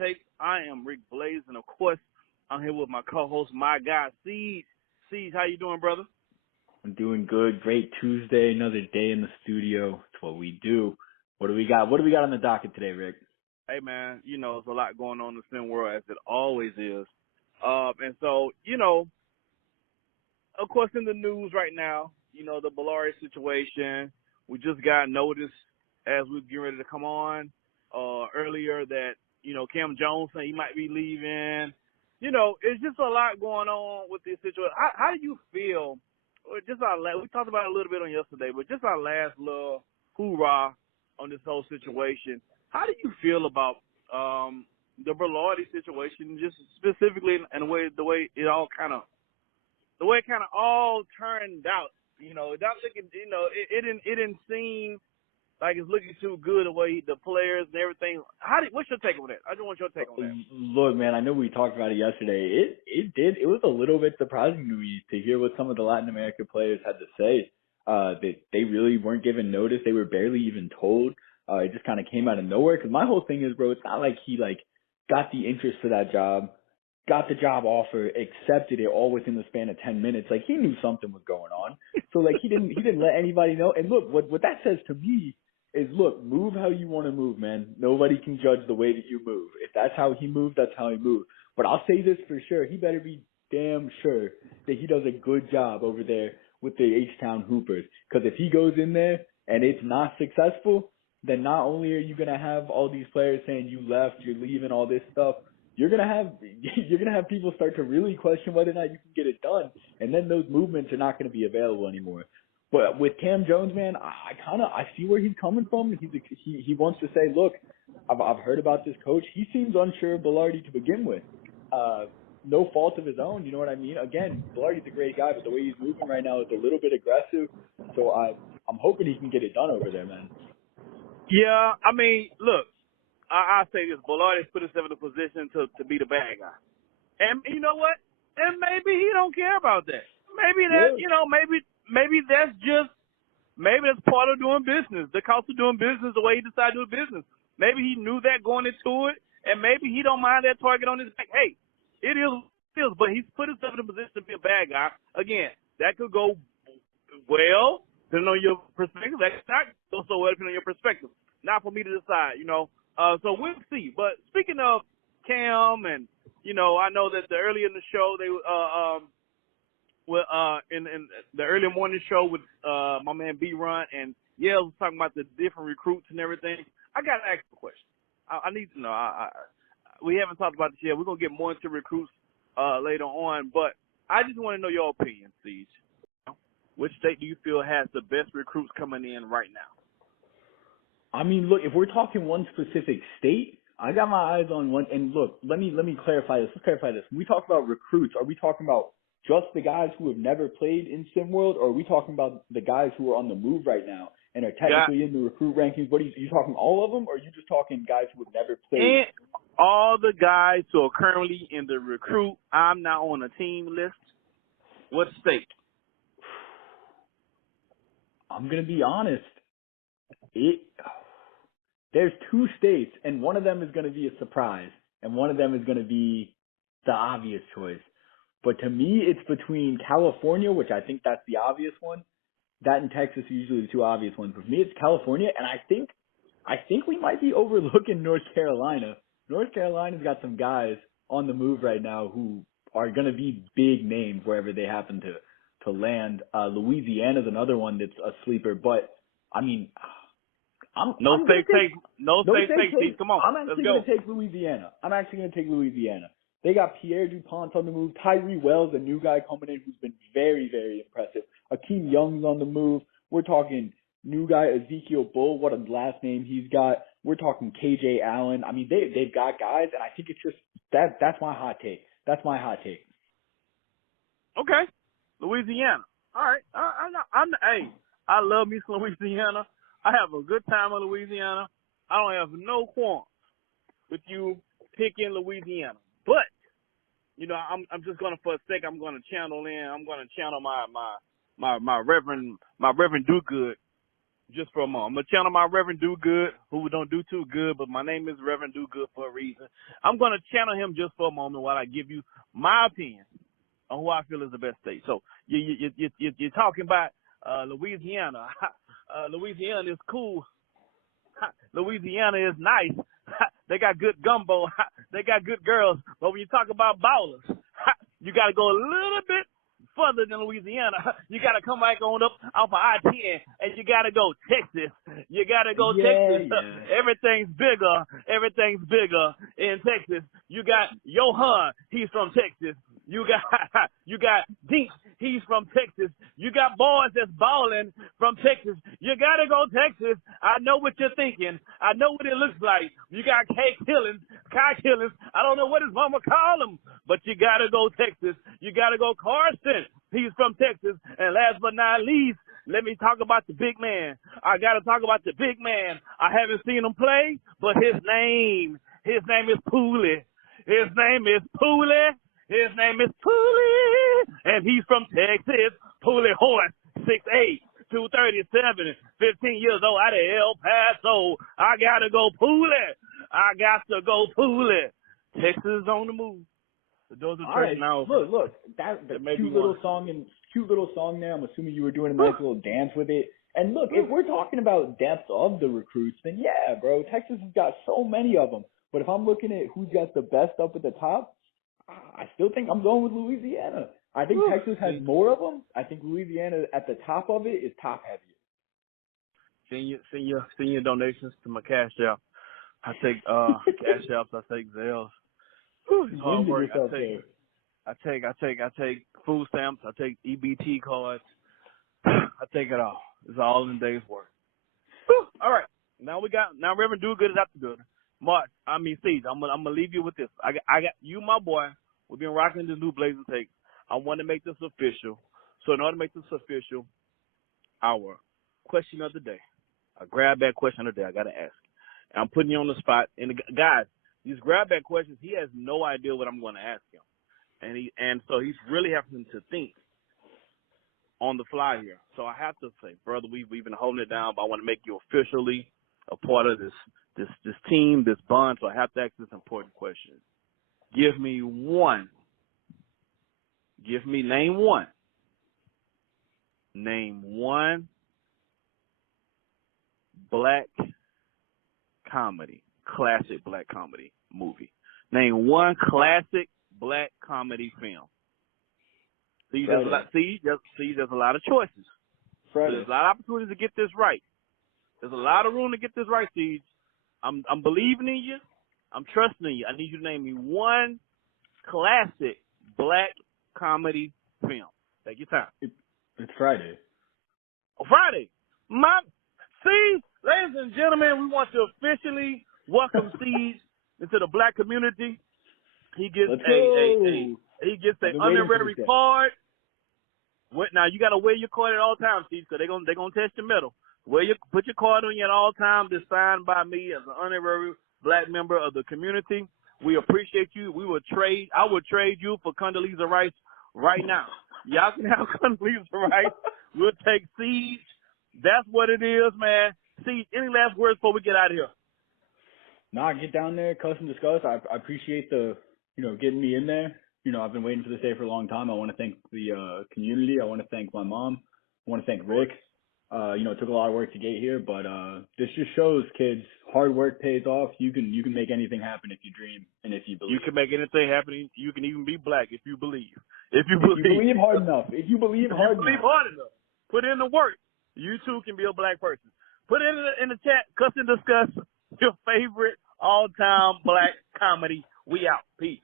Take. I am Rick Blazin. Of course, I'm here with my co-host, my guy, Ceej. Ceej, how you doing, brother? I'm doing good. Great Tuesday. Another day in the studio. It's what we do. What do we got? What do we got on the docket today, Rick? Hey, man, there's a lot going on in the SimWorld, as it always is. And so, of course, in the news right now, the Bellari situation. We just got notice as we get ready to come on earlier that, Cam Jones said he might be leaving. It's just a lot going on with this situation. How do you feel? We talked about it a little bit on yesterday, but just our last little hoorah on this whole situation. How do you feel about the Bellari situation, just specifically in the way it all kind of all turned out? Not looking, it didn't seem like it's looking too good the way the players and everything. What's your take on that? I just want your take on that. Look, man, I know we talked about it yesterday. It was a little bit surprising to me to hear what some of the Latin American players had to say. That they really weren't given notice. They were barely even told. It just kind of came out of nowhere. Because my whole thing is, bro, it's not like he got the interest for that job, got the job offer, accepted it all within the span of 10 minutes. Like, he knew something was going on. So he didn't let anybody know. And look, what that says to me is, look, move how you want to move, man. Nobody can judge the way that you move. If that's how he moved, that's how he moved. But I'll say this for sure. He better be damn sure that he does a good job over there with the H-Town Hoopers. Because if he goes in there and it's not successful, then not only are you going to have all these players saying you left, you're leaving, all this stuff, you're going to have people start to really question whether or not you can get it done. And then those movements are not going to be available anymore. But with Cam Jones, man, I see where he's coming from. He wants to say, look, I've heard about this coach. He seems unsure of Bellardi to begin with. No fault of his own, you know what I mean? Again, Bellardi's a great guy, but the way he's moving right now is a little bit aggressive. So I'm hoping he can get it done over there, man. Yeah, I mean, look, I say this: Bellardi's put himself in a position to be the bad guy, and you know what? And maybe he don't care about that. Maybe that, maybe that's part of doing business, the cost of doing business, the way he decided to do business. Maybe he knew that going into it, and maybe he don't mind that target on his back. Hey, it is, but he's put himself in a position to be a bad guy. Again, that could go well, depending on your perspective. That could not go so well, depending on your perspective. Not for me to decide, So we'll see. But speaking of Cam, and I know that earlier in the show they in the early morning show with my man B Run and Yale was talking about the different recruits and everything. I gotta ask a question. I need to know. We haven't talked about this yet. We're gonna get more into recruits later on, but I just want to know your opinion, Ceej. Which state do you feel has the best recruits coming in right now? I mean, look, if we're talking one specific state, I got my eyes on one. And look, let me clarify this. Let's clarify this. When we talk about recruits, are we talking about just the guys who have never played in SimWorld, or are we talking about the guys who are on the move right now and are technically in the recruit rankings? What are you talking all of them, or are you just talking guys who have never played? And all the guys who are currently in the recruit. I'm now on a team list. What state? I'm gonna be honest. There's two states, and one of them is going to be a surprise, and one of them is going to be the obvious choice. But to me, it's between California, which I think that's the obvious one. That and Texas are usually the two obvious ones. But for me, it's California, and I think we might be overlooking North Carolina. North Carolina's got some guys on the move right now who are going to be big names wherever they happen to land. Louisiana's another one that's a sleeper, but I mean, No state takes. Come on, I'm actually going to take Louisiana. They got Pierre DuPont on the move. Tyree Wells, a new guy coming in who's been very, very impressive. Akeem Young's on the move. We're talking new guy Ezekiel Bull. What a last name he's got. We're talking KJ Allen. I mean, they've got guys, and I think it's just that's my hot take. That's my hot take. Okay, Louisiana. All right. Hey, I love me some Louisiana. I have a good time in Louisiana. I don't have no qualms with you picking Louisiana. But, I'm just gonna, for a sec, I'm gonna channel my Reverend Do Good just for a moment. I'm going to channel my Reverend Do Good, who don't do too good, but my name is Reverend Do Good for a reason. I'm going to channel him just for a moment while I give you my opinion on who I feel is the best state. So you're talking about Louisiana. Louisiana is cool. Louisiana is nice. They got good gumbo. They got good girls. But when you talk about ballers, you got to go a little bit further than Louisiana. You got to come back on up off of I-10, and you got to go Texas. You got to go Texas. Yeah. Everything's bigger. Everything's bigger in Texas. You got Johan. He's from Texas. You got Dink. He's from Texas. You got boys that's balling from Texas. You got to go Texas. I know what you're thinking. I know what it looks like. You got Kai Killings. I don't know what his mama called him, but you got to go Texas. You got to go Carson. He's from Texas. And last but not least, let me talk about the big man. I got to talk about the big man. I haven't seen him play, but his name is Pooley. His name is Pooley. His name is Pooley, and he's from Texas. Pooley Horse, 6'8", 237, 15 years old, out of El Paso. I got to go Pooley. I got to go Pooley. Texas is on the move. Those are right. Now. Look, that cute little song there. I'm assuming you were doing a nice little dance with it. And look, if we're talking about depth of the recruits, then yeah, bro, Texas has got so many of them. But if I'm looking at who's got the best up at the top, I still think I'm going with Louisiana. I think Texas has more of them. I think Louisiana at the top of it is top heavier. Send your donations to my Cash App. I take Cash Apps. I take Zelles. Hard work. I take food stamps. I take EBT cards. I take it all. It's all in day's work. All right. Now Reverend Do Good is out the building. Ceej, I'm gonna leave you with this. I got you, my boy. We've been rocking this new Blazin take. I want to make this official. So in order to make this official, our question of the day. I grab that question of the day. I gotta ask. And I'm putting you on the spot. And guys, these grab bag questions, he has no idea what I'm going to ask him, and so he's really having to think on the fly here. So I have to say, brother, we've been holding it down, but I want to make you officially a part of this team, this bond, so I have to ask this important question. Name one black comedy, classic black comedy movie. Name one classic black comedy film. See, there's a lot of choices. There's a lot of opportunities to get this right. There's a lot of room to get this right, Ceej. I'm believing in you. I'm trusting in you. I need you to name me one classic black comedy film. Take your time. It's Friday. Oh, Friday. See, ladies and gentlemen, we want to officially welcome Ceej into the black community. He gets an honorary card. Now you gotta wear your card at all times, Ceej, because they're gonna test your metal. Put your card on you at all times. It's signed by me as an honorary black member of the community. We appreciate you. I would trade you for Condoleezza Rice right now. Y'all can have Condoleezza Rice. We'll take Ceej. That's what it is, man. Ceej, any last words before we get out of here? Nah, get down there, cuss and discuss. I appreciate the, getting me in there. I've been waiting for this day for a long time. I want to thank the community. I want to thank my mom. I want to thank Rick. It took a lot of work to get here, but this just shows, kids, hard work pays off. You can make anything happen if you dream and if you believe. You can make anything happen. You can even be black if you believe. If you believe hard enough. If you believe hard enough. Put in the work. You too can be a black person. Put it in the chat. Cuss and discuss your favorite all-time black comedy. We out. Peace.